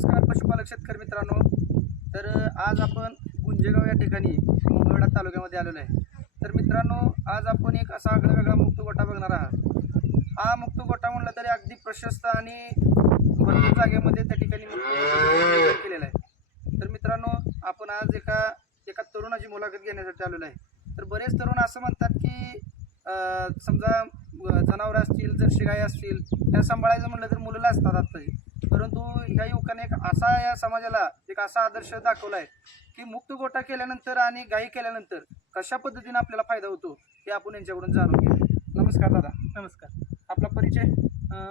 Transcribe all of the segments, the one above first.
नमस्कार पशुपालक शेतकरी मित्रांनो. तर आज आपण गुंजेगाव या ठिकाणी मंगळवेढा तालुक्यामध्ये आलेलो आहे. तर मित्रांनो आज आपण एक असा आगळा वेगळा मुक्त गोटा बघणार आहात. हा मुक्त गोटा म्हणलं तरी अगदी प्रशस्त आणि भरपूर जागेमध्ये त्या ठिकाणी मुक्त केलेला आहे. तर मित्रांनो आपण आज एका एका तरुणाची मुलाखत घेण्यासाठी आलेलो आहे. तर बरेच तरुण असं म्हणतात की समजा जनावरं असतील जर शिगाई असतील त्या सांभाळायचं म्हटलं तर मुलं असतात आत्ताही परंतु ह्या युवकाने एक असा या समाजाला एक असा आदर्श दाखवला आहे की मुक्त गोटा केल्यानंतर आणि गायी केल्यानंतर कशा पद्धतीने आपल्याला फायदा होतो हे आपण यांच्याकडून जाणून घेऊ नमस्कार दादा नमस्कार आपला परिचय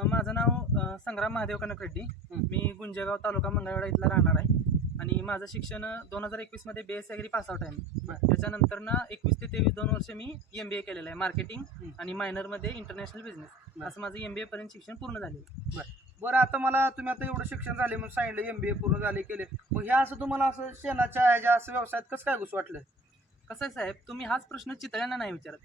माझं नाव संग्राम महादेव कनक रेड्डी हं. मी गुंजेगाव तालुका मंगळवेढा इथला राहणार आहे आणि माझं शिक्षण दोन हजार एकवीसमध्ये B S agri pass out आहे मी. त्याच्यानंतर ना एकवीस ते तेवीस दोन वर्ष मी एम बी ए केलेलं आहे मार्केटिंग. आणि मायनरमध्ये इंटरनॅशनल बिझनेस. असं माझं एम बी एपर्यंत शिक्षण पूर्ण झालेलं आहे. बरं आता मला तुम्ही आता एवढं शिक्षण झाले म्हणून सांगितलं एम बी ए पूर्ण झाले केले. मग हे असं तुम्हाला असं शेणाच्या ह्याच्या असं व्यवसायात कसं काय घुस वाटलं? कसं आहे साहेब तुम्ही हाच प्रश्न चितळ्यांना नाही विचारत.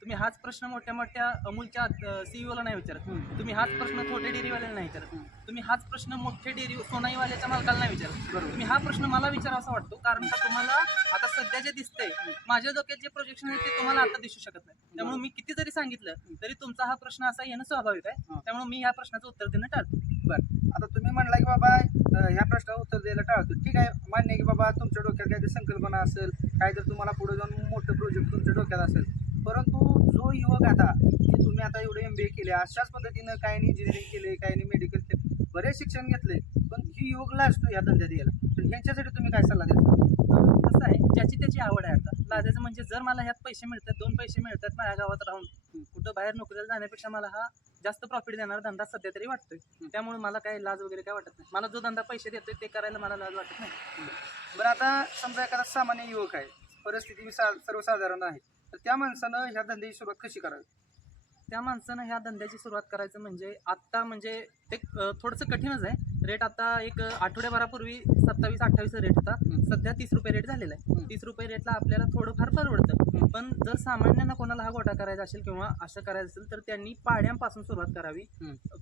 तुम्ही हाच प्रश्न मोठ्या मोठ्या अमूलच्या सीईओला नाही विचारत. तुम्ही हाच प्रश्न छोटे डेअरीवाल्याला नाही विचारत. तुम्ही हाच प्रश्न मोठे डेअरी सोनाईवाल्याच्या मालकाला नाही विचारत. तुम्ही हा प्रश्न मला विचारा असा वाटतो कारण का तुम्हाला आता सध्या जे दिसतंय माझ्या डोक्यात जे प्रोजेक्शन आहे ते तुम्हाला आता दिसू शकत नाही. त्यामुळे मी किती जरी सांगितलं तरी तुमचा हा प्रश्न असा येणं स्वाभाविक आहे. त्यामुळे मी ह्या प्रश्नाचं उत्तर देणं टाळतो. बरं. आता तुम्ही म्हणला की बाबा ह्या प्रश्नाला उत्तर द्यायला टाळतो ठीक आहे मान्य की बाबा तुमच्या डोक्यात काहीतरी संकल्पना असेल काय जर तुम्हाला पुढे जाऊन मोठं प्रोजेक्ट तुमच्या डोक्यात असेल. परंतु जो युवक आता की तुम्ही आता एवढे एम बी ए केले अशाच पद्धतीनं काही इंजिनिअरिंग केले काही मेडिकल केले बरेच शिक्षण घेतले पण ही युवक लाजतो ह्या धंद्यात यायला. तर ह्यांच्यासाठी तुम्ही काय सल्ला द्याल? कसं आहे ज्याची त्याची आवड आहे आता. लाजायचं म्हणजे जर मला ह्यात पैसे मिळतात दोन पैसे मिळतात माझ्या गावात राहून कुठं बाहेर नोकरीला जाण्यापेक्षा मला हा जास्त प्रॉफिट देणारा धंदा सध्या तरी वाटतोय. त्यामुळे मला काही लाज वगैरे काय वाटत नाही. मला जो धंदा पैसे देतोय ते करायला मला लाज वाटत नाही. बरं आता समजा एखादा सामान्य युवक आहे. परिस्थिती ही सा सर्वसाधारण आहे. तर त्या माणसानं ह्या धंद्याची सुरुवात कशी करावी? त्या माणसानं ह्या धंद्याची सुरुवात करायचं म्हणजे आत्ता म्हणजे ते थोडंसं कठीणच आहे. रेट आता एक आठवड्याभरापूर्वी सत्तावीस अठ्ठावीस रेट होता. सध्या तीस रुपये रेट झालेला आहे. तीस रुपये रेटला आपल्याला थोडंफार परवडतं. पण जर सामान्यांना कोणाला हा गोटा करायचा असेल किंवा असं करायचं असेल तर त्यांनी पाड्यांपासून सुरुवात करावी.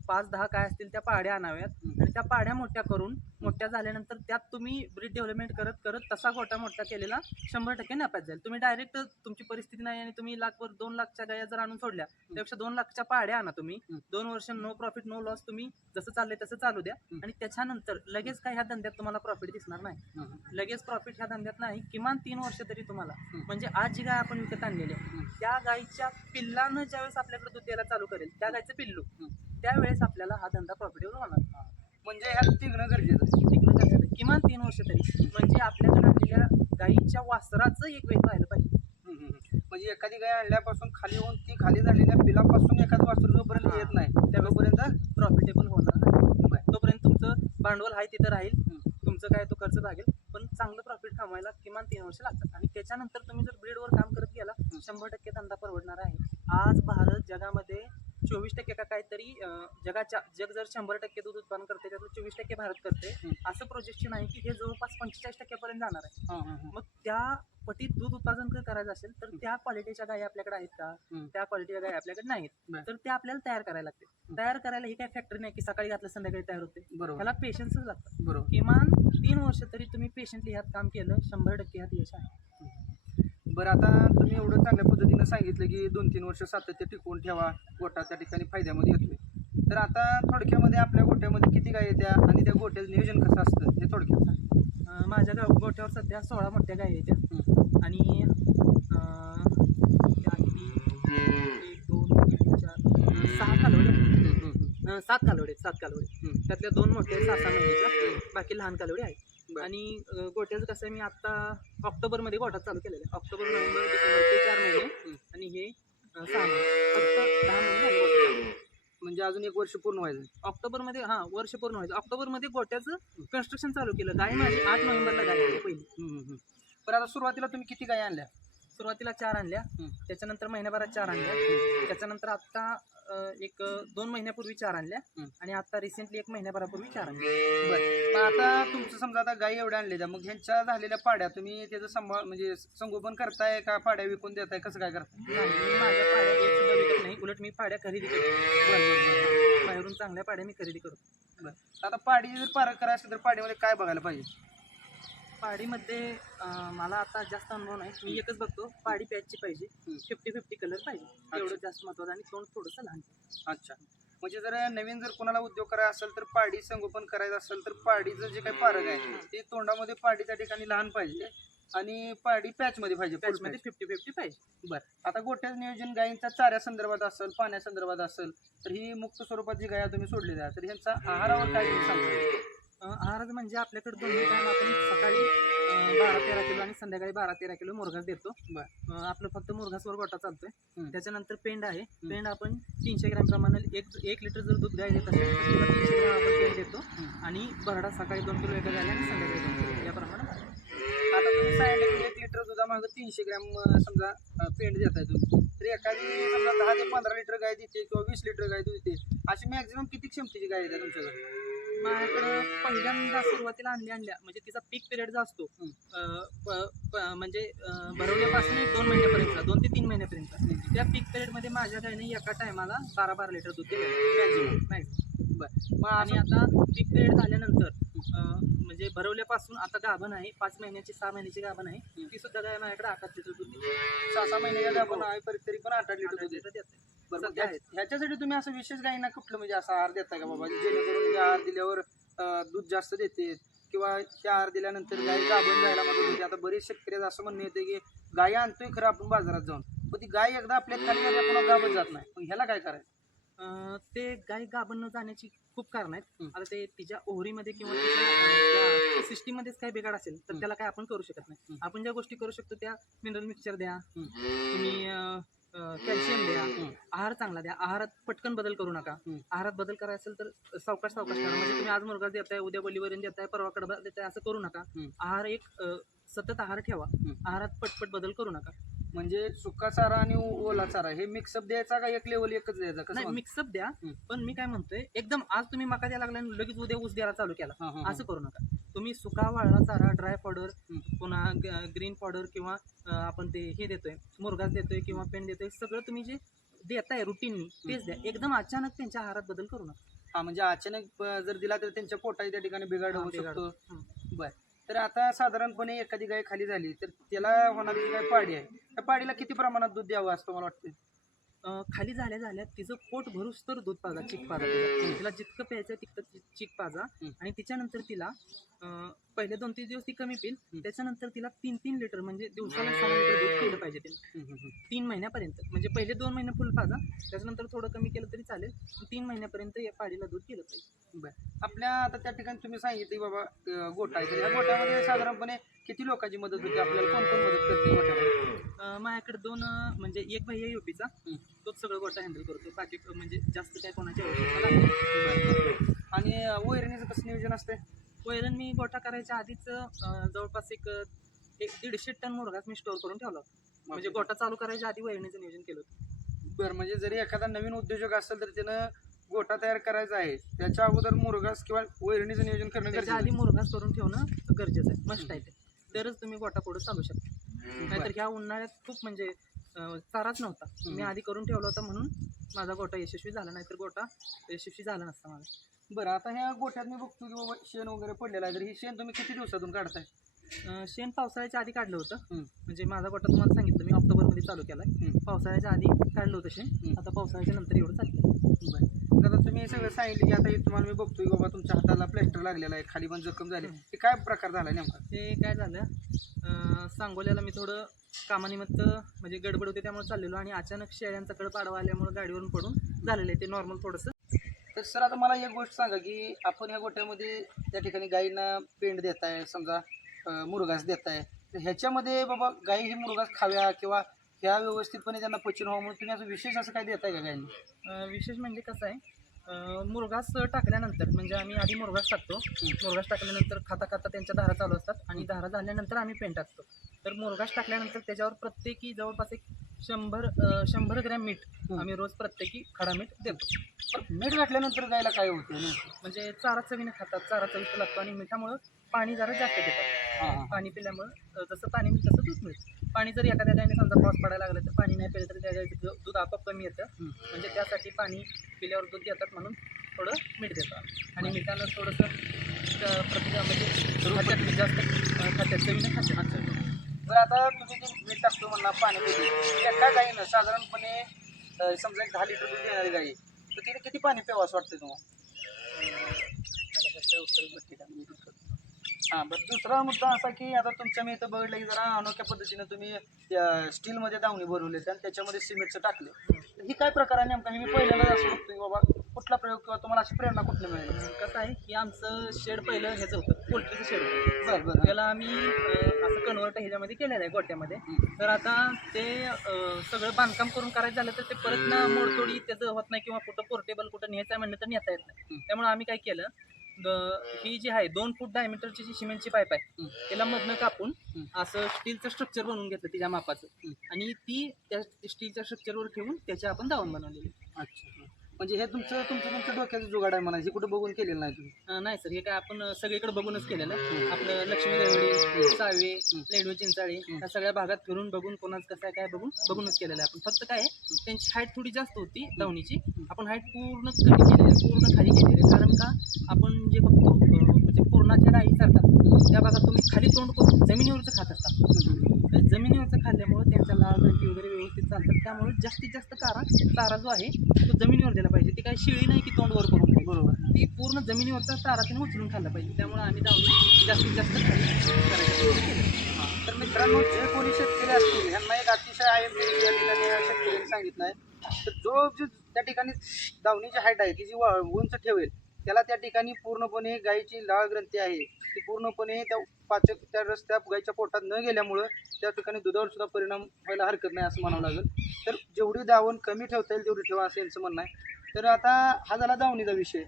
पाच दहा काय असतील त्या पाड्या आणाव्यात. आणि त्या पाड्या मोठ्या करून मोठ्या झाल्यानंतर त्यात तुम्ही ब्रीड डेव्हलपमेंट करत करत तसा गोटा मोठा केलेला शंभर टक्के नफ्यात जाईल तुम्ही डायरेक्ट तुमची परिस्थिती नाही आणि तुम्ही लाखभर दोन लाखच्या गाया जर आणून सोडल्या त्यापेक्षा दोन लाखच्या पाड्या आणा तुम्ही. दोन वर्ष नो प्रॉफिट नो लॉस तुम्ही जसं चाललंय तसं चालू द्या. आणि त्याच्यानंतर लगेच काय ह्या धंद्यात तुम्हाला प्रॉफिट दिसणार नाही लगेच प्रॉफिट ह्या धंद्यात नाही किमान तीन वर्ष तरी तुम्हाला. म्हणजे आज जी गाय आपण विकत आणलेली आहे. त्या गायीच्या पिल्लानं ज्यावेळेस आपल्याकडे दूध द्यायला चालू करेल त्या गायचं पिल्लू. त्यावेळेस आपल्याला हा धंदा प्रॉफिटेबल होणार म्हणजे ह्यात टिकणं गरजेचं आहे टिकणं गरजेचं आहे. किमान तीन वर्ष तरी म्हणजे आपल्याकडे आणलेल्या गायीच्या वासराचं एक वेळ राहिलं पाहिजे. म्हणजे एखादी गाय आणल्यापासून खाली होऊन ती खाली झालेल्या पिलापासून एखादं वासरू जोपर्यंत. येत नाही त्यापर्यंत प्रॉफिटेबल होणार नाही. तोपर्यंत तुमचं भांडवल आहे तिथं राहील. तुमचं काय तो खर्च भागेल पण चांगलं प्रॉफिट कमवायला किमान तीन वर्ष लागतात. आणि त्याच्यानंतर तुम्ही जर ब्रीडवर काम करत गेला शंभर टक्के धंदा परवडणार आहे. आज भारत जगामध्ये चोवीस टक्के का काहीतरी जगाच्या जग जर शंभर टक्के दूध उत्पादन करते त्यातलं चोवीस टक्के भारत करते. असं प्रोजेक्शन आहे की हे जवळपास पंचेचाळीस टक्क्यापर्यंत जाणार आहे. मग त्या पटीत दूध उत्पादन जर करायचं असेल तर त्या क्वालिटीच्या गायी आपल्याकडे आहेत का. त्या क्वालिटीच्या गायी आपल्याकडे नाहीत. तर ते आपल्याला तयार करायला लागते. तयार करायला ही काय फॅक्टरी नाही की सकाळी घातलं संध्याकाळी तयार होते. बरोबर. त्याला पेशन्सच लागतं. बरोबर. किमान तीन वर्ष तरी तुम्ही पेशंटली ह्यात काम केलं शंभर टक्के ह्यात यश आहे. बरं आता तुम्ही एवढं चांगल्या पद्धतीनं सांगितलं की दोन तीन वर्ष सातत्य टिकवून ठेवा गोटा त्या ठिकाणी फायद्यामध्ये येतोय तर आता थोडक्यामध्ये आपल्या गोट्यामध्ये किती गाय येत्या आणि त्या गोट्याचं नियोजन कसं असतं हे थोडक्यात माझ्या गाव गोठ्यावर सध्या सोळा मोठ्या गायी आहेत हं. आणि अं, त्या किती? एक दोन तीन चार सहा कालवडे सात कालवडे आहेत, सात कालवडे. त्यातल्या दोन मोठे आहेत, सहा सहा महिन्याच्या बाकी लहान कालवडे आहेत. आणि गोट्याचं कसं आहे मी आता ऑक्टोबरमध्ये गोठा चालू केलेला आहे. ऑक्टोबर नोव्हेंबर डिसेंबर ते चार महिने. आणि हे सहा महिने. फक्त दहा महिने. म्हणजे अजून एक वर्ष पूर्ण व्हायचं. ऑक्टोबरमध्ये हां वर्ष पूर्ण व्हायचं. ऑक्टोबरमध्ये गोट्याचं कन्स्ट्रक्शन चालू केलं. गाय माझी आठ नोव्हेंबरला गाय आली पहिली. बरं आता सुरुवातीला तुम्ही किती गाय आणल्या? सुरुवातीला चार आणल्या. त्याच्यानंतर महिन्याभरात चार आणल्या. त्याच्यानंतर आत्ता अं, एक दोन महिन्यापूर्वी चार आणल्या. आणि आता रिसेंटली एक महिन्याभरापूर्वी चार आणल्या. बरं. मग आता तुमचं समजा आता गाई एवढ्या आणल्या मग ह्यांच्या झालेल्या पाड्या तुम्ही त्याचं सांभाळ म्हणजे संगोपन करताय का? पाड्या विकून देताय? कसं काय करताय? नाही मी माझ्या पाड्या एक सुद्धा विकत नाही. उलट मी पाड्या खरेदी करतो. बाहेरून चांगल्या पाड्या मी खरेदी करतो. आता पाडी जर पार करायचं असेल तर पाडीमध्ये काय बघायला पाहिजे? पाडीमध्ये मला आता जास्त अनुभव नाही. मी एकच बघतो पाडी पॅचची पाहिजे. फिफ्टी फिफ्टी कलर पाहिजे. एवढं जास्त महत्वाचं आणि तोंड थोडंसं लहान. अच्छा. म्हणजे जर नवीन जर कोणाला उद्योग करायचा असेल तर पाडी संगोपन करायचं असेल तर पाडीचं जे काही पारग आहे ते तोंडामध्ये पाडी त्या ठिकाणी लहान पाहिजे आणि पाडी पॅच मध्ये पाहिजे full पॅचमध्ये फिफ्टी फिफ्टी पाहिजे. बरं. आता गोट्याचं नियोजन गायींच्या चाऱ्या संदर्भात असेल पाण्यासंदर्भात असेल तर ही मुक्त स्वरूपात जी गाय तुम्ही सोडलेली आहे तर ह्यांचा आहारावर काय सांगता? आहारात म्हणजे आपल्याकडे दोन्ही टाइम आपण सकाळी बारा तेरा किलो आणि संध्याकाळी बारा तेरा किलो मुरघास देतो. अं, आपलं फक्त मुरघासवर गोटा चालतोय. त्याच्यानंतर पेंड आहे. पेंड आपण तीनशे ग्रॅम प्रमाणे एक एक लिटर जर दूध गाय देत असेल तर तिला तीनशे ग्रॅम आपण पेंड देतो. आणि बरडा सकाळी दोन किलो एका गायला आणि संध्याकाळी दोन किलो याप्रमाणे. आता तुम्ही सांगितलं की एक लिटर दुधामागं तीनशे ग्रॅम अं, समजा अं, पेंड देताय तुम्ही. तर एखादी समजा दहा ते पंधरा लिटर गाय देते किंवा वीस लिटर गाय देते. अशी मॅक्झिमम किती क्षमतेची गाय येते तुमच्याकडे? माझ्याकडं पहिल्यांदा सुरुवातीला आणल्या आणल्या. म्हणजे तिचा पीक पिरियड जो असतो म्हणजे भरवल्यापासून एक दोन महिन्यापर्यंत दोन ते तीन महिन्यापर्यंत त्या पीक पिरियडमध्ये माझ्या गायने एका टायमाला बारा बारा लिटर दूध दिलं. मॅक्झिमम बरं. मग आणि आता पीक पिरियड झाल्यानंतर म्हणजे भरवल्यापासून आता गाभण आहे पाच महिन्याची सहा महिन्याची गाभण आहे. ती सुद्धा गाय माझ्याकडे आठ लिटर दूध. सहा सहा महिन्याच्या आपण आहे तरी पण आठ लिटर दूध लिटर देते. बरं मग सध्या ह्या- ह्याच्यासाठी तुम्ही असं विशेष गायींना कुठलं म्हणजे असा आहार देताय का बाबा जेणेकरून हे आहार दिल्यावर अं, दूध जास्त देते किंवा हे आहार दिल्यानंतर गाय गाभण जायला मदत होते आता बरेच शेतकरी असं म्हणणं येते की गाय आणतोय खरं आपण बाजारात जाऊन पण ती गाय एकदा आपल्या खाली झाली आपण गाभण जात नाही पण ह्याला काय करायचं अं, ते गाय गाभण न जाण्याची खूप कारण आहेत. आता ते तिच्या ओहरीमध्ये किंवा तिच्या सिस्टीम मध्येच काय बिघाड असेल तर. त्याला काय आपण करू शकत नाही. आपण ज्या गोष्टी करू शकतो त्या मिनरल मिक्सचर द्या. तुम्ही. आहार चांगला द्या आहारात पटकन बदल करू नका. आहारात बदल करायचा असेल तर सावकाश सावकाश करा म्हणजे तुम्ही आज मुरगा देताय उद्या बलीवरून देताय परवा कडबा देताय असं करू नका. आहार एक सतत आहार ठेवा. आहारात पटपट बदल करू नका म्हणजे सुका चारा आणि ओला चारा हे मिक्सअप द्यायचा का एक लेवल एकच द्यायचा कसं नाही? मिक्सअप द्या. पण मी काय म्हणतोय एकदम आज तुम्ही मका द्यायला लागला लगेच उद्या ऊस द्यायला चालू केला. असं करू नका तुम्ही सुका वाळला चारा ड्राय पावडर. पुन्हा ग्रीन पावडर किंवा आपण ते हे देतोय मुरगास देतोय किंवा पेंड देतोय सगळं तुम्ही जे देताय रुटीननी तेच द्या. एकदम अचानक त्यांच्या आहारात बदल करू नका. हा म्हणजे अचानक अं, जर दिला तर त्यांच्या पोटाची त्या ठिकाणी बिघाड हा, होऊ बिघाड. शकतो. बर. तर आता साधारणपणे एखादी गाय खाली झाली तर त्याला होणारी जी काय पाडी आहे त्या पाडीला किती प्रमाणात दूध द्यावं असं मला वाटतं खाली झाल्या झाल्या तिचं पोट भरूस तर दूध पाजा चिक पाजा तिला. तिला जितकं प्यायचं तितकं चिक पाजा. आणि तिच्यानंतर तिला पहिले दोन तीन दिवस ती कमी पिल. त्याच्यानंतर तिला तीन तीन लिटर म्हणजे दिवसाला सहा लिटर दूध पिलं पाहिजे तिला. तीन महिन्यापर्यंत. म्हणजे पहिले दोन महिने फुल पाजा त्याच्यानंतर थोडं कमी केलं तरी चालेल. तीन महिन्यापर्यंत या पाडीला दूध केलं पाहिजे. आपल्या आता त्या ठिकाणी तुम्ही सांगितलं की बाबा गोठा आहे. तर ह्या गोठ्यामध्ये साधारणपणे किती लोकांची मदत होते? आपल्याला कोण कोण मदत करते अं, माझ्याकडे दोन अं, म्हणजे एक भैया युपीचा. हं. तोच सगळं गोटा हँडल करतो बाकी अं, म्हणजे जास्त काय कोणाची आवश्यकता नाही. आणि वैरणीचं कसं नियोजन असते वैरण मी गोठा करायच्या आधीच अं, जवळपास एक अं, एक दीडशे टन मुरघास मी स्टोअर करून ठेवला होता. म्हणजे गोठा चालू करायच्या आधी वैरणीचं नियोजन केलं होतं. बरं म्हणजे जरी एखादा नवीन उद्योजक असेल तर त्यानं गोठा तयार करायचा आहे. त्याच्या अगोदर मुरगास किंवा वैरणीचं नियोजन करणं त्याच्या गरजेचं आधी मुरघास करून ठेवणं गरजेचं आहे. मस्ट आहे ते. तरच तुम्ही गोठा पुढे चालू शकता. आहे. नाहीतर ह्या उन्हाळ्यात खूप म्हणजे अं, चाराच नव्हता. मी. आधी करून ठेवला होता म्हणून माझा गोटा यशस्वी झाला नाहीतर गोटा यशस्वी झाला नसता माझा. बरं आता ह्या गोठ्यात मी बघतो की बाबा शेण वगैरे पडलेलं आहे. तर ही शेण तुम्ही किती दिवसातून काढताय? अं, शेण पावसाळ्याच्या आधी काढलं होतं. हम्म. म्हणजे माझा गोटा तुम्हाला सांगितलं मी ऑक्टोबरमध्ये चालू केलाय. हम्म. पावसाळ्याच्या आधी काढलं होतं शेण. हम्म. आता पावसाळ्याच्या नंतर एवढं चाललं बरं. आता तुम्ही सगळं सांगितलं की आता हे तुम्हाला मी बघतोय की बाबा तुमच्या हाताला प्लॅस्टर लागलेला आहे खाली पण जखम झाली. हे काय प्रकार झाला नेमका? ते काय झालं अं, सांगोल्याला मी थोडं कामानिमित्त म्हणजे गडबड होते त्यामुळे चाललेलो आणि अचानक शेळ्यांचा कड पाडवा आल्यामुळे गाडीवरून पडून झालेलं आहे ते नॉर्मल थोडंसं. तर सर आता मला एक गोष्ट सांगा की आपण ह्या गोठ्यामध्ये त्या ठिकाणी गायींना पेंड देताय समजा अं, मुरघास देताय तर ह्याच्यामध्ये बाबा गायी ही मुरघास खाव्या किंवा ह्या व्यवस्थितपणे त्यांना पचन व्हावं म्हणून तुम्ही असं विशेष असं काय देताय का गायींना? अं, विशेष म्हणजे कसं आहे अं, मुरघास टाकल्यानंतर म्हणजे आम्ही आधी मुरघास टाकतो. मुरघास टाकल्यानंतर खाता खाता त्यांच्या धारा चालू असतात आणि धारा झाल्यानंतर आम्ही पेंट टाकतो. तर मुरघास टाकल्यानंतर त्याच्यावर प्रत्येकी जवळपास एक शंभर शंभर ग्रॅम मीठ. आम्ही रोज प्रत्येकी खडा मीठ देतो. मीठ घातल्यानंतर गायला काय होतं? म्हणजे चारा चवीने खातात चारा चविष्ट लागतो आणि मिठामुळं पाणी जरा जास्त देतात. पाणी पिल्यामुळं जसं पाणी मिळतं तसं दूध मिळतं. पाणी जर एखाद्या गायने समजा पाऊस पडायला लागला तर पाणी नाही पिलं तर त्या गायचं दू- दूध आपोआप कमी येतं. म्हणजे त्यासाठी पाणी पिल्यावर दूध देतात म्हणून थोडं मीठ देतात. आणि मिठानं थोडंसं प्रतिकार म्हणजे खात्यात जास्त खात्यात चवीने खात्यात बरं आता तुम्ही जे मीठ टाकतो म्हणला पाणी पिते. एका गाईनं साधारणपणे समजा एक दहा लिटर दूध देणारी गाई तर तिने किती पाणी प्यावं असं वाटतं तुम्हाला? हां बरं. दुसरा मुद्दा असा की आता तुमच्या मी इथं बघितलं की जरा अनोख्या पद्धतीनं तुम्ही त्या स्टीलमध्ये दावणी भरवले आणि त्याच्यामध्ये सिमेंटचं टाकले तर ही काय प्रकार आहे नेमका? मी पहिल्यांदा असं बघतो की बाबा कुठला प्रयोग किंवा तुम्हाला अशी प्रेरणा कुठली मिळेल? कसं आहे की आमचं शेड पहिलं ह्याचं होतं पोल्ट्रीचं शेड होतं. बरं बरं. त्याला आम्ही असं कन्वर्ट ह्याच्यामध्ये केलेलं आहे गोट्यामध्ये. तर आता ते सगळं बांधकाम करून करायचं झालं तर ते परत ना मोडतोडी त्याचं होत नाही किंवा कुठं पोर्टेबल कुठं न्यायचं म्हणलं तर नेता येत नाही. त्यामुळे आम्ही काय केलं ही जी आहे दोन फूट डायमीटरची जी सिमेंटची पाईप आहे. त्याला मधनं कापून. असं स्टीलचं स्ट्रक्चर बनवून घेतलं तिच्या मापाचं. आणि ती त्या स्टीलच्या स्ट्रक्चरवर ठेवून त्याची आपण दावण बनवलेली अच्छा म्हणजे हे तुमचं तुमचं तुमचं डोक्याचं जुगाड आहे म्हणायचं. कुठं बघून केलेलं नाही तुम्ही? अं, नाही सर हे काय आपण सगळीकडे बघूनच केलेलं आहे. आपलं लक्ष्मी देवडी सावे. लेडवे चिंचाळे. या सगळ्या भागात फिरून बघून कोणाचं कसं आहे काय बघून बघूनच केलेलं आहे. आपण फक्त काय आहे, त्यांची हाईट थोडी जास्त होती दावणीची. आपण हाईट पूर्ण कमी केलेली आहे पूर्ण खाली केलेली आहे. कारण का आपण जे बघतो अं, म्हणजे पूर्णाच्या डाळी सारतात त्या भागात तुम्ही खाली तोंड करून जमिनीवरचं खात असतात जमिनीवरचं खाल्ल्यामुळे त्यांच्या लाळ गंती वगैरे व्यवस्थित चालतात. त्यामुळे जास्तीत जास्त चारा चारा जो आहे तो जमिनीवर दिला पाहिजे. ती काही शिळी नाही की तोंड वर करून. बरोबर. ती पूर्ण जमिनीवरचा चारा तिने उचलून खाल्ला पाहिजे. त्यामुळे आम्ही दावणी जास्तीत जास्त. तर मित्रांनो जे कोणी शेतकरी असतील यांना एक अतिशय एम या ठिकाणी शेतकऱ्यांनी सांगितलं आहे. तर जो जो त्या ठिकाणी दावणीची हाईट आहे ती जी उंच ठेवेल त्याला त्या ठिकाणी पूर्णपणे गायीची लाळ ग्रंथी आहे. ती पूर्णपणे त्या पाचक त्या रस्त्या गायीच्या पोटात न गेल्यामुळं त्या ठिकाणी दुधावर सुद्धा परिणाम व्हायला हरकत नाही असं म्हणावं लागेल. तर जेवढी दावण कमी ठेवता येईल तेवढी ठेवा असं यांचं म्हणणं आहे. तर आता हा झाला दावणीचा विषय.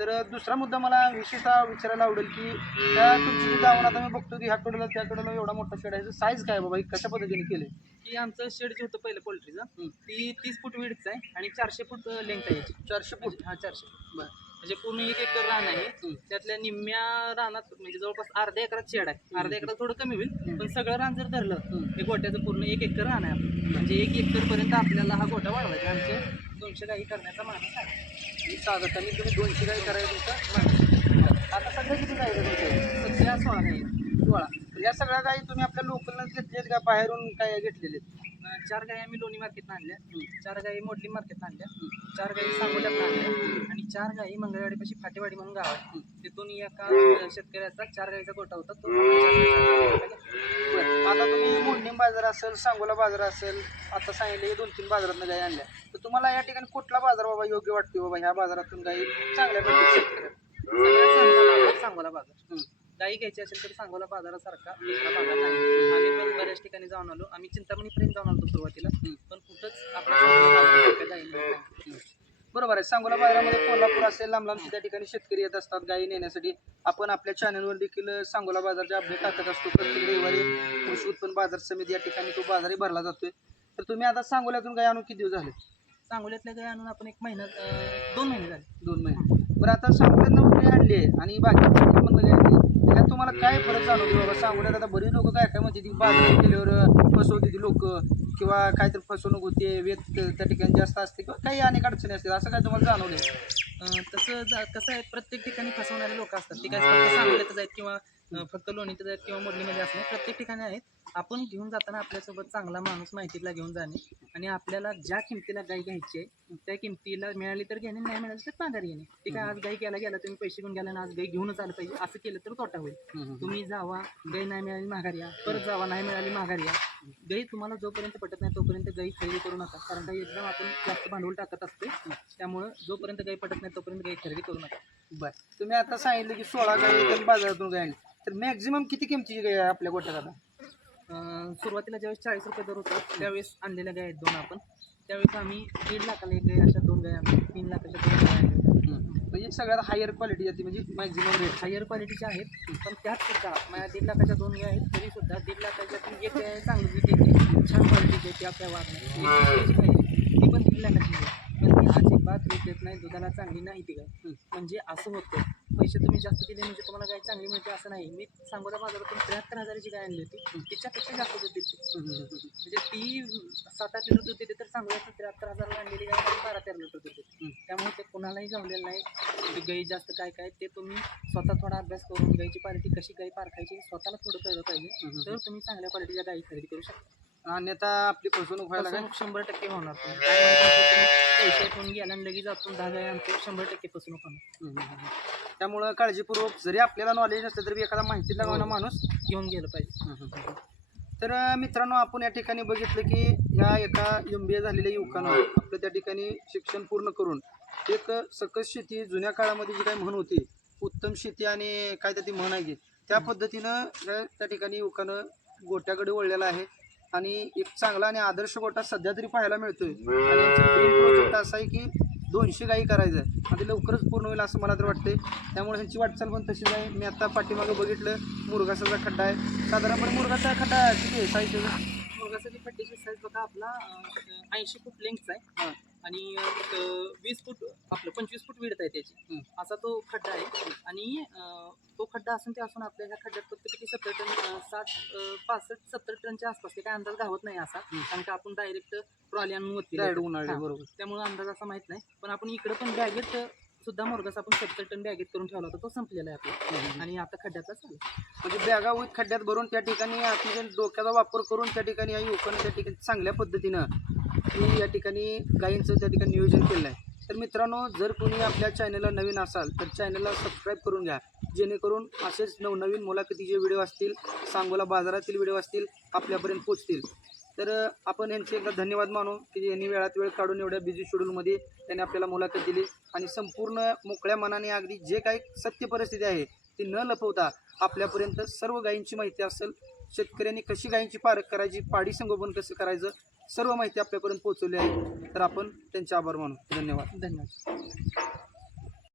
तर दुसरा मुद्दा मला विशेषतः विचारायला आवडेल की त्या तुमची जी दावण आता मी बघतो की ह्या कडला त्या कडला एवढा मोठा शेड आहे. साईज काय बाबा? ही कशा पद्धतीने केले की आमचं शेड जे होतं पहिलं पोल्ट्रीचं. ती तीस फूट विडचं आहे आणि चारशे फूट लेंथ आहे चारशे फूट? हा चारशे फूट. बरं. म्हणजे पूर्ण एक एकर रान आहे. त्यातल्या निम्म्या रानात म्हणजे जवळपास अर्ध्या एकरात शेड आहे अर्ध्या एकरात थोडं कमी होईल. पण सगळं रान जर धरलं हं. गोट्याचं पूर्ण एक एकर रान आहे. म्हणजे एक एकर पर्यंत आपल्याला हा गोटा वाढवायचा आमचे दोनशे गाई करण्याचा मानस आहे साधं कमी तुम्ही दोनशे गाई करायचं आता सध्या किती गाई सध्या सोळा गाई. सोळा या सगळ्या गाई तुम्ही आपल्या लोकलनच घेतलेत का? बाहेरून काय घेतलेले चार गाई आम्ही लोणी मार्केटनं आणल्या. चार गाई मोडली मार्केटनं आणल्या. चार गाई सांगोल्यातनं आणल्या. आणि चार गाई मंगळवाडीपाशी फाटेवाडी म्हणून गाव आहे. तिथून एका शेतकऱ्याचा चार गाईचा गोटा होता. तो आता तुम्ही मोडणीम बाजार असेल सांगोला बाजार असेल आता सांगितले दोन तीन बाजारातून गाई आणल्या. तर तुम्हाला या ठिकाणी कुठला बाजार बाबा योग्य वाटतो बाबा? ह्या बाजारातून गाई चांगल्या सांगोला बाजार. गाई घ्यायची असेल तर सांगोला बाजारासारखा. दुसरा बाजार नाही आम्ही पण बऱ्याच ठिकाणी जाऊन आलो. आम्ही चिंतामणीपर्यंत जाऊन आलो सुरुवातीला. पण कुठंच आपल्या गाई नाही. बरोबर आहे. सांगोला बाजारामध्ये कोल्हापूर असेल लांब लांबचे त्या ठिकाणी शेतकरी येत असतात गायी नेण्यासाठी. आपण आपल्या चॅनलवर देखील सांगोला बाजारचे अपडेट टाकत असतो. प्रत्येक रविवारी कृषी उत्पन्न बाजार समिती या ठिकाणी तो बाजारही भरला जातोय. तर तुम्ही आता सांगोल्यातून गाय आणून किती दिवस झाले? सांगोल्यातल्या गाई आणून आपण एक महिना दोन महिने झाले. दोन महिने. बरं आता सांगोल्यातनं गाय आणली आहे आणि बाकी गाय त्यात तुम्हाला काय फरक जाणवतो? बाबा सांगोल्यात आता बरीच लोक काय काय म्हणते ती बाजारात गेल्यावर फसवते ती लोक किंवा काहीतरी फसवणूक होते वेत त्या ठिकाणी जास्त असते किंवा काही अनेक अडचणी असते असं काय तुम्हाला जाणवलं तसं कसं आहे प्रत्येक ठिकाणी फसवणारे लोक असतात ते काय फक्त आहेत किंवा फक्त आहेत किंवा मोडणीमध्ये असणे प्रत्येक ठिकाणी आहेत. आपण घेऊन जाताना आपल्यासोबत चांगला माणूस माहितीला घेऊन जाणे आणि आपल्याला ज्या किमतीला गाय घ्यायची आहे त्या किमतीला मिळाली तर घेणे नाही मिळाली तर माघारी घेणे ते काय आज गाय घ्यायला गेला तुम्ही पैसे घेऊन गेला आणि आज गाय घेऊनच आलं पाहिजे. असं केलं तर तोटा होईल. तुम्ही जावा गाई नाही मिळाली माघारी या. परत जावा नाही मिळाली माघारी या. गाई तुम्हाला जोपर्यंत पटत नाही तोपर्यंत गाई खरेदी करू नका. कारण गाई एकदम आपण जास्त भांडवल टाकत असते त्यामुळं जोपर्यंत गाई पटत नाही तोपर्यंत गाई खरेदी करू नका. बरं. तुम्ही आता सांगितलं की सोळा गाई तुम्ही बाजारातून गाय तर मॅक्झिमम किती किमतीची गाय आहे आपल्या गोट्यात आता? अं, सुरुवातीला ज्यावेळेस चाळीस रुपये दर होता त्यावेळेस आणलेल्या गाय आहेत दोन आपण. त्यावेळेस आम्ही दीड लाखाला एक गाय अशा दोन गाय आम्ही तीन लाखाच्या दोन गाय आणल्या. म्हणजे सगळ्यात हायर क्वालिटी येते म्हणजे मॅक्झिमम रेट हायर क्वालिटीचे आहेत पण त्यात सुद्धा माझ्या दीड लाखाच्या दोन गाय आहेत तरी सुद्धा दीड लाखाच्या ती एक गाय चांगली छान क्वालिटीची आहे ती आपल्या वागण्याची ती पण दीड लाखाची आहे. अजिबात दूध देत नाही दुधाला चांगली नाही ती काय म्हणजे असं होतं. पैसे तुम्ही जास्त दिले म्हणजे तुम्हाला गाय चांगली मिळते असं नाही. मी सांगोला बाजारातून त्र्याहत्तर हजाराची गाय आणली होती. तिच्यापेक्षा जास्त दूध देते. म्हणजे ती सात आठ लिटर दूध देते तर सांगूया त्र्याहत्तर हजाराला आणलेली गाय बारा तेरा लिटर दूध देते. त्यामुळे ते कोणालाही जमलेलं नाही. गाई जास्त काय काय ते तुम्ही स्वतः थोडा अभ्यास करून गाईची क्वालिटी कशी काही पारखायची स्वतःला थोडं कळलं पाहिजे. तर तुम्ही चांगल्या क्वालिटीच्या गाई खरेदी करू शकता. अन्यथा आपली फसवणूक व्हायला काय फसवणूक शंभर टक्के होणार. काय पैसे ठेवून गेला आणि लगेच आपण दहा गाय आणतो शंभर टक्के फसवणूक होणार. त्यामुळं काळजीपूर्वक जरी आपल्याला नॉलेज नसलं तरी एखादा माहिती लागवणा माणूस घेऊन गेलं पाहिजे. तर अं, मित्रांनो आपण या ठिकाणी बघितलं की ह्या एका एम बी ए झालेल्या युवकानं आपलं त्या ठिकाणी शिक्षण पूर्ण करून एक सकस शेती जुन्या काळामध्ये जी काही म्हण होती उत्तम शेती आणि काय त्या ती म्हण आहे की त्या पद्धतीनं त्या त्या ठिकाणी युवकानं गोट्याकडे वळलेला आहे. आणि एक चांगला आणि आदर्श गोटा सध्या तरी पाहायला मिळतोय. आणि असं आहे की दोनशे गाई करायचं आहे आणि ते लवकरच पूर्ण होईल असं मला तर वाटतंय. त्यामुळे ह्यांची वाटचाल पण तशीच आहे. मी आता पाठीमागं बघितलं मुरगासाचा खड्डा आहे. साधारणपणे मुरगाचा खड्डा किती आहे साईज मुरगासाठी खड्ड्याची साईज बघा आपला ऐंशी फूट लेंथचा आहे. आणि वीस फूट आपलं पंचवीस फूट विडत आहे त्याची. असा तो खड्डा आहे. आणि खड्डा असून ते असून आपल्या ह्या खड्ड्यात फक्त किती सत्तर टन साठ अं, पासष्ट सत्तर टनच्या आसपास ते काय अंदाज गावत नाही असा. कारण का आपण डायरेक्ट ट्रॉली आणून वरती. उन्हाळी. बरोबर. त्यामुळे अंदाज असा माहीत नाही. पण आपण इकडे पण बॅगेत सुद्धा मुरगास आपण सत्तर टन बॅगेत करून ठेवला होता तो संपलेला आहे आपला. आणि आता खड्ड्याचा चालू म्हणजे बॅगा विथ खड्ड्यात भरून त्या ठिकाणी अतिशय डोक्याचा वापर करून त्या ठिकाणी या युवकांनी त्या ठिकाणी चांगल्या पद्धतीनं की या ठिकाणी गायींचं त्या ठिकाणी नियोजन केलं आहे तर मित्रांनो जर कोणी आपल्या चॅनलला नवीन असाल तर चॅनलला सबस्क्राईब करून घ्या. जेणेकरून असेच नवनवीन मुलाखतीचे व्हिडिओ असतील सांगोला बाजारातील व्हिडिओ असतील आपल्यापर्यंत पोचतील. तर आपण यांचे एकदा धन्यवाद मानू की यांनी वेळात वेळ काढून एवढ्या बिझी शेड्यूलमध्ये त्यांनी आपल्याला मुलाखत दिली आणि संपूर्ण मोकळ्या मनाने अगदी जे काही सत्य परिस्थिती आहे ती न लपवता आपल्यापर्यंत सर्व गायींची माहिती असेल शेतकऱ्यांनी कशी गायींची पारख करायची पाडी संगोपन कसं करायचं सर्व माहिती आपल्यापर्यंत पोहोचवली आहे. तर आपण त्यांचे आभार मानू. धन्यवाद. धन्यवाद.